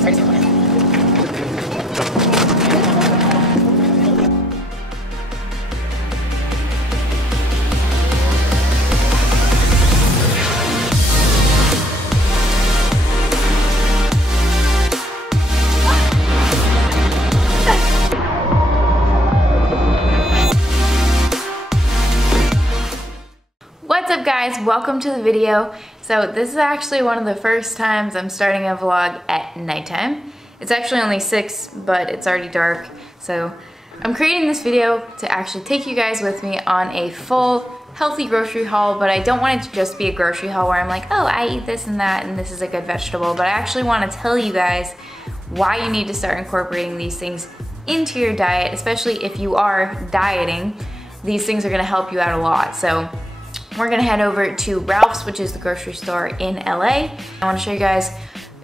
What's up guys, welcome to the video. So this is actually one of the first times I'm starting a vlog at nighttime. It's actually only 6, but it's already dark. So I'm creating this video to actually take you guys with me on a full healthy grocery haul, but I don't want it to just be a grocery haul where I'm like, oh, I eat this and that and this is a good vegetable, but I actually want to tell you guys why you need to start incorporating these things into your diet, especially if you are dieting. These things are gonna help you out a lot. So we're gonna head over to Ralph's, which is the grocery store in LA. I wanna show you guys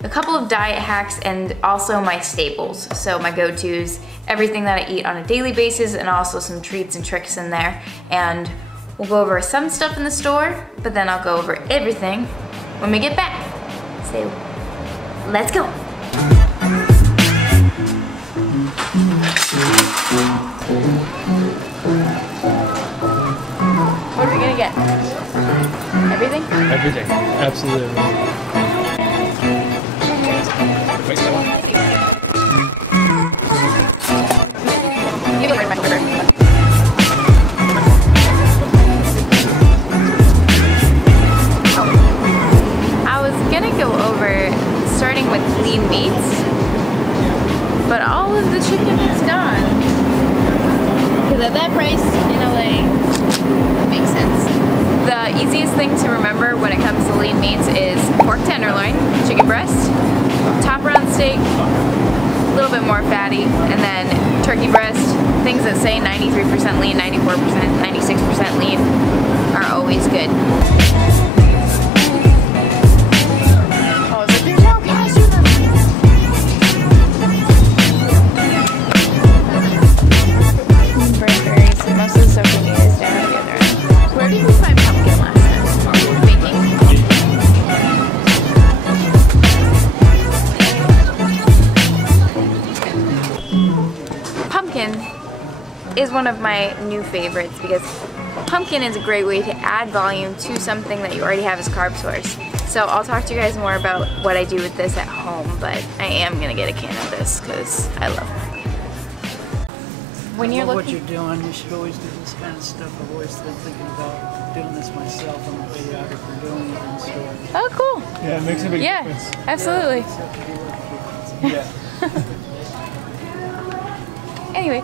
a couple of diet hacks and also my staples. So my go-tos, everything that I eat on a daily basis, and also some treats and tricks in there. And we'll go over some stuff in the store, but then I'll go over everything when we get back. So let's go. What are we gonna get? Everything? Everything. Absolutely everything. Wait, that one? Give me my burger. I was gonna go over starting with lean meats, but all of the chicken is gone. Because at that price in LA, it makes sense. The easiest thing to remember when it comes to lean meats is pork tenderloin, chicken breast, top round steak, a little bit more fatty, and then turkey breast. Things that say 93% lean, 94%, 96% lean are always good. Where did you find pumpkin last time? Baking? Pumpkin is one of my new favorites because pumpkin is a great way to add volume to something that you already have as carb source. So I'll talk to you guys more about what I do with this at home, but I am gonna get a can of this because I love it. When you're what you're doing, you should always do this kind of stuff. I've always been thinking about doing this myself. I'm a videographer doing it in the store. Oh, cool. Yeah, it makes a big difference. Yeah, absolutely. Yeah. Anyway,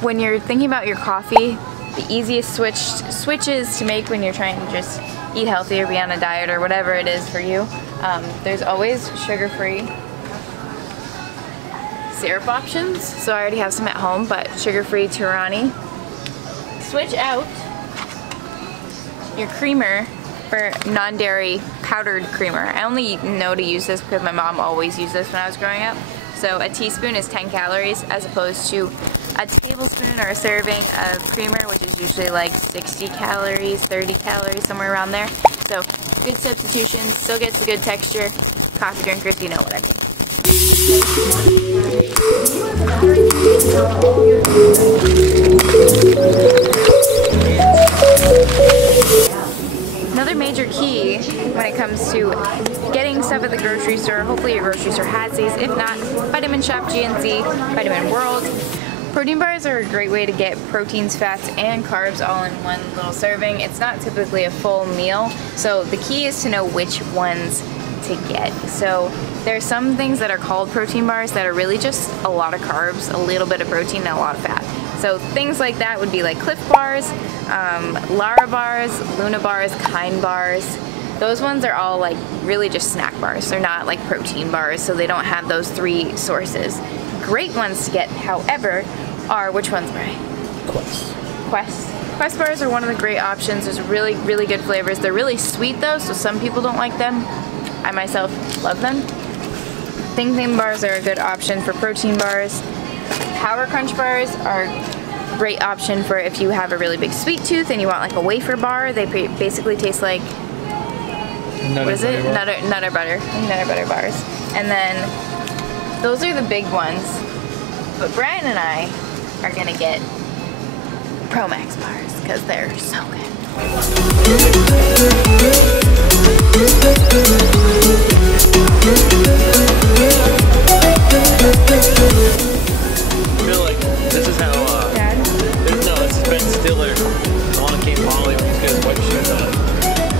when you're thinking about your coffee, the easiest switches to make when you're trying to just eat healthy or be on a diet or whatever it is for you, there's always sugar-free syrup options. So I already have some at home, but sugar-free Tirani. Switch out your creamer for non-dairy powdered creamer. I only know to use this because my mom always used this when I was growing up. So a teaspoon is 10 calories as opposed to a tablespoon or a serving of creamer, which is usually like 60 calories, 30 calories, somewhere around there. So good substitution, still gets a good texture. Coffee drinkers, you know what I mean. Another major key when it comes to getting stuff at the grocery store, hopefully your grocery store has these, if not, Vitamin Shop, GNC, Vitamin World. Protein bars are a great way to get proteins, fats, and carbs all in one little serving. It's not typically a full meal, so the key is to know which ones to get. So there are some things that are called protein bars that are really just a lot of carbs, a little bit of protein, and a lot of fat. So things like that would be like Cliff bars, Lara bars, Luna bars, Kind bars. Those ones are all like really just snack bars. They're not like protein bars, so they don't have those three sources. Great ones to get, however, are which ones, Brian? Quest bars are one of the great options. There's really, really good flavors. They're really sweet though, so some people don't like them. I myself love them. Think Thin bars are a good option for protein bars. Power Crunch bars are a great option for if you have a really big sweet tooth and you want like a wafer bar. They basically taste like, what is it? Nutter butter bars. And then Those are the big ones. But Brian and I are gonna get Pro Max bars because they're so good. I feel like this is how, Dad? no, this is Ben Stiller. The one that came Molly when he's got his white shoes on.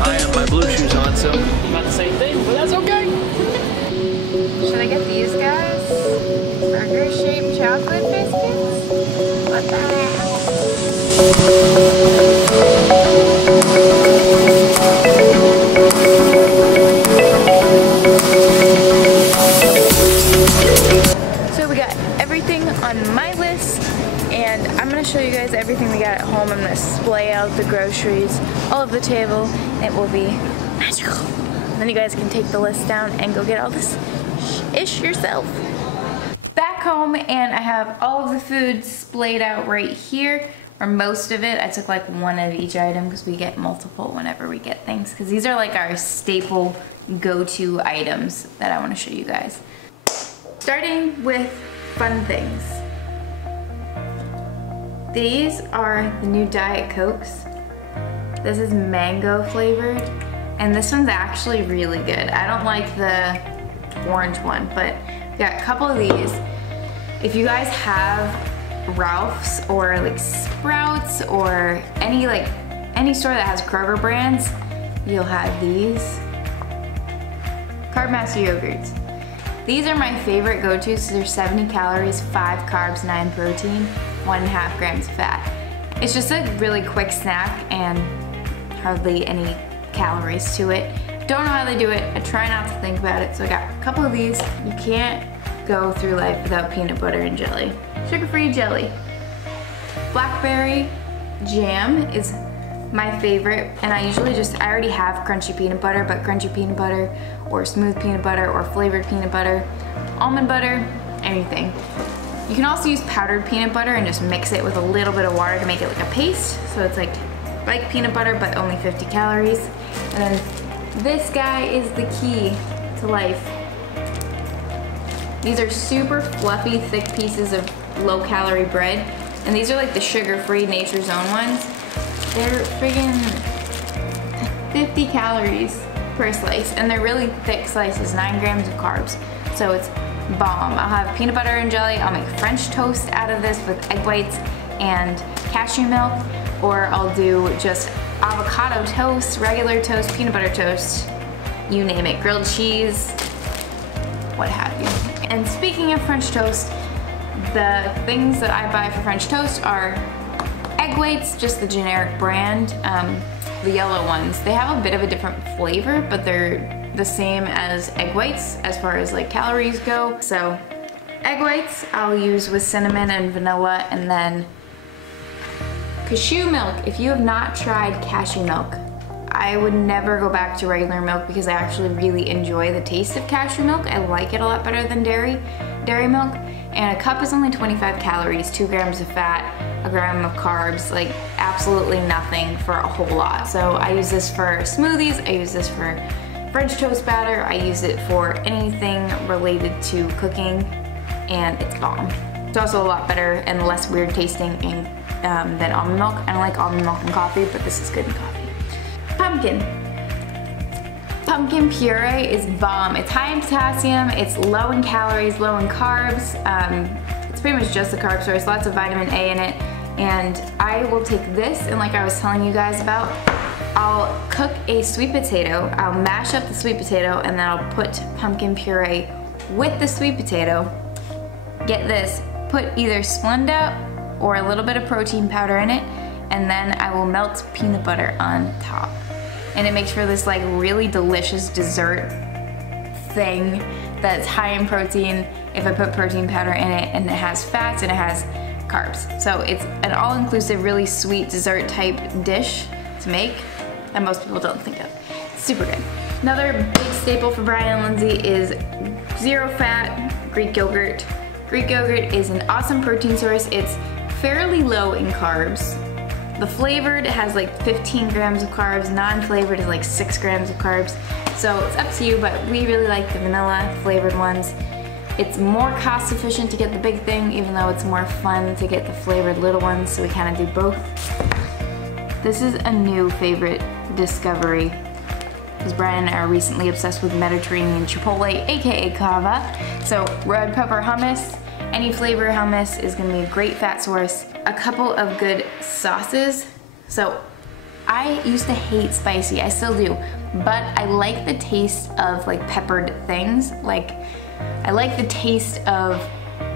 I have my blue shoes on, so not the same thing, but that's okay. Should I get these guys? Burger-shaped chocolate biscuits? What the heck? So we got everything on my list, and I'm gonna show you guys everything we got at home. I'm gonna splay out the groceries all over the table. It will be magical. Then you guys can take the list down and go get all this ish yourself. Back home, and I have all of the food splayed out right here, or most of it. I took like one of each item because we get multiple whenever we get things, because these are like our staple go-to items that I want to show you guys. Starting with fun things. These are the new Diet Cokes. This is mango flavored, and this one's actually really good. I don't like the orange one, but we got a couple of these. If you guys have Ralph's or like Sprouts or any store that has Kroger brands, you'll have these. Carb Master yogurts. These are my favorite go-tos. They're 70 calories, 5 carbs, 9 protein, 1.5 grams of fat. It's just a really quick snack and hardly any calories to it. Don't know how they do it. I try not to think about it. So I got a couple of these. You can't go through life without peanut butter and jelly. Sugar-free jelly. Blackberry jam is my favorite, and I already have crunchy peanut butter, but crunchy peanut butter or smooth peanut butter or flavored peanut butter, almond butter, anything. You can also use powdered peanut butter and just mix it with a little bit of water to make it like a paste. So it's like peanut butter, but only 50 calories. And then this guy is the key to life. These are super fluffy, thick pieces of low-calorie bread, and these are like the sugar-free Nature's Own ones. They're friggin' 50 calories per slice, and they're really thick slices, 9 grams of carbs. So it's bomb. I'll have peanut butter and jelly. I'll make French toast out of this with egg whites and cashew milk, or I'll do just avocado toast, regular toast, peanut butter toast, you name it, grilled cheese, what have you. And speaking of French toast, the things that I buy for French toast are egg whites, just the generic brand, the yellow ones. They have a bit of a different flavor, but they're the same as egg whites as far as like calories go. So egg whites I'll use with cinnamon and vanilla, and then cashew milk. If you have not tried cashew milk, I would never go back to regular milk because I actually really enjoy the taste of cashew milk. I like it a lot better than dairy milk. And a cup is only 25 calories, 2 grams of fat, 1 gram of carbs, like absolutely nothing for a whole lot. So I use this for smoothies, I use this for French toast batter, I use it for anything related to cooking, and it's bomb. It's also a lot better and less weird tasting than almond milk. I don't like almond milk in coffee, but this is good in coffee. Pumpkin. Pumpkin puree is bomb. It's high in potassium, it's low in calories, low in carbs. It's pretty much just the carb source, lots of vitamin A in it. And I will take this, and like I was telling you guys about, I'll cook a sweet potato, I'll mash up the sweet potato, and then I'll put pumpkin puree with the sweet potato. Get this, put either Splenda or a little bit of protein powder in it, and then I will melt peanut butter on top. And it makes for this like really delicious dessert thing that's high in protein if I put protein powder in it, and it has fats and it has carbs. So it's an all-inclusive, really sweet dessert type dish to make that most people don't think of. It's super good. Another big staple for Brian and Lindsay is zero fat Greek yogurt. Greek yogurt is an awesome protein source. It's fairly low in carbs. The flavored has like 15 grams of carbs, non-flavored is like 6 grams of carbs. So it's up to you, but we really like the vanilla flavored ones. It's more cost efficient to get the big thing, even though it's more fun to get the flavored little ones, so we kind of do both. This is a new favorite discovery, because Brian and I are recently obsessed with Mediterranean Chipotle, aka Cava. So red pepper hummus, any flavor hummus is gonna be a great fat source. A couple of good sauces. So I used to hate spicy, I still do, but I like the taste of like peppered things. Like, I like the taste of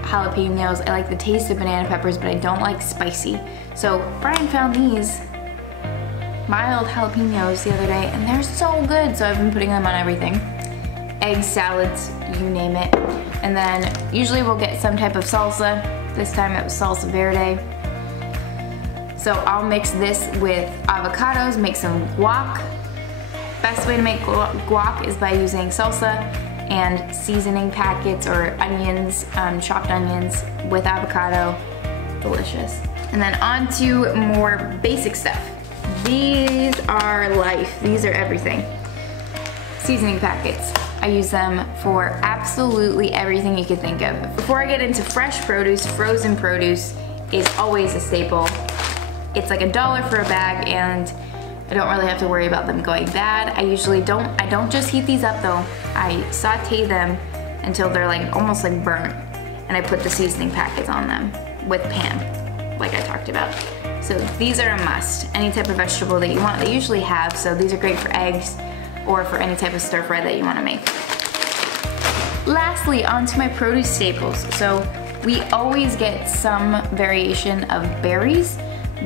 jalapenos, I like the taste of banana peppers, but I don't like spicy. So Brian found these mild jalapenos the other day, and they're so good, so I've been putting them on everything. Egg salads, you name it. And then usually we'll get some type of salsa. This time it was salsa verde. So I'll mix this with avocados, make some guac. Best way to make guac is by using salsa and seasoning packets or onions, chopped onions with avocado. Delicious. And then on to more basic stuff. These are life. These are everything. Seasoning packets. I use them for absolutely everything you could think of. Before I get into fresh produce, frozen produce is always a staple. It's like $1 for a bag, and I don't really have to worry about them going bad. I don't just heat these up though. I saute them until they're like almost like burnt, and I put the seasoning packets on them with pan, like I talked about. So these are a must. Any type of vegetable that you want, they usually have, so these are great for eggs or for any type of stir fry that you want to make. Lastly, onto my produce staples. So we always get some variation of berries.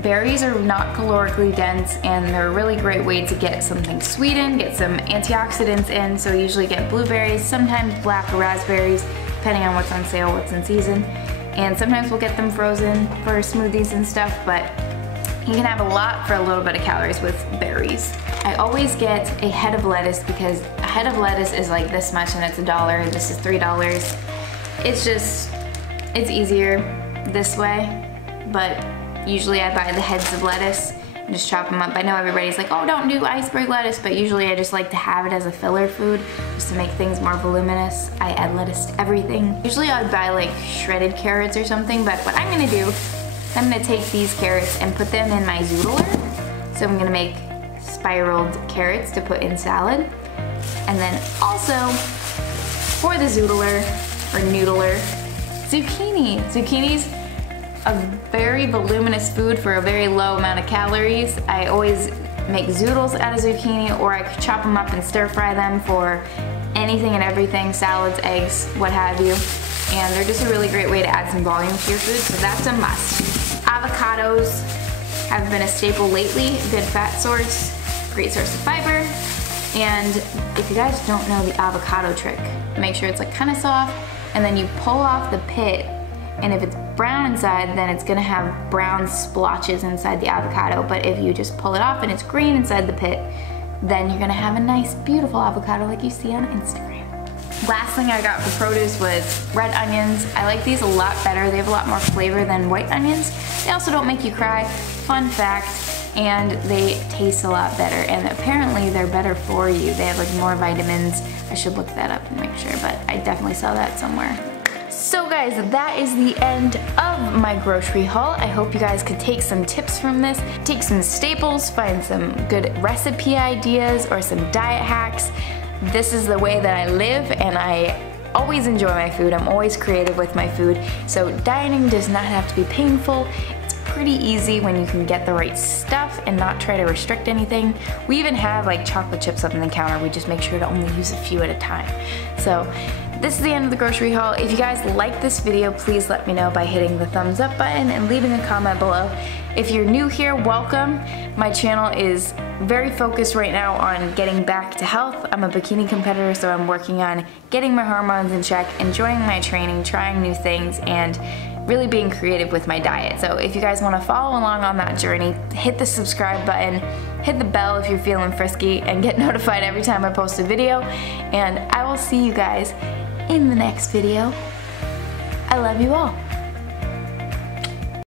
Berries are not calorically dense, and they're a really great way to get something sweetened, get some antioxidants in. So we usually get blueberries, sometimes black or raspberries, depending on what's on sale, what's in season. And sometimes we'll get them frozen for smoothies and stuff, but you can have a lot for a little bit of calories with berries. I always get a head of lettuce, because a head of lettuce is like this much and it's $1. This is $3. It's easier this way, but usually I buy the heads of lettuce and just chop them up. I know everybody's like, oh, don't do iceberg lettuce, but usually I just like to have it as a filler food, just to make things more voluminous. I add lettuce to everything. Usually I'd buy like shredded carrots or something, but what I'm gonna do, I'm gonna take these carrots and put them in my zoodler. So I'm gonna make spiraled carrots to put in salad. And then also, for the zoodler, or noodler, zucchini. Zucchini's a very voluminous food for a very low amount of calories. I always make zoodles out of zucchini, or I could chop them up and stir fry them for anything and everything, salads, eggs, what have you. And they're just a really great way to add some volume to your food, so that's a must. Avocados have been a staple lately, good fat source, great source of fiber. And if you guys don't know the avocado trick, make sure it's like kind of soft, and then you pull off the pit, and if it's brown inside, then it's gonna have brown splotches inside the avocado. But if you just pull it off and it's green inside the pit, then you're gonna have a nice, beautiful avocado like you see on Instagram. Last thing I got for produce was red onions. I like these a lot better. They have a lot more flavor than white onions. They also don't make you cry, fun fact, and they taste a lot better. And apparently they're better for you. They have like more vitamins. I should look that up and make sure, but I definitely saw that somewhere. So guys, that is the end of my grocery haul. I hope you guys could take some tips from this, take some staples, find some good recipe ideas or some diet hacks. This is the way that I live, and I always enjoy my food. I'm always creative with my food. So dieting does not have to be painful. It's pretty easy when you can get the right stuff and not try to restrict anything. We even have like chocolate chips up on the counter. We just make sure to only use a few at a time. So this is the end of the grocery haul. If you guys like this video, please let me know by hitting the thumbs up button and leaving a comment below. If you're new here, welcome. My channel is very focused right now on getting back to health. I'm a bikini competitor, so I'm working on getting my hormones in check, enjoying my training, trying new things, and really being creative with my diet. So if you guys want to follow along on that journey, hit the subscribe button, hit the bell if you're feeling frisky, and get notified every time I post a video. And I will see you guys in the next video. I love you all.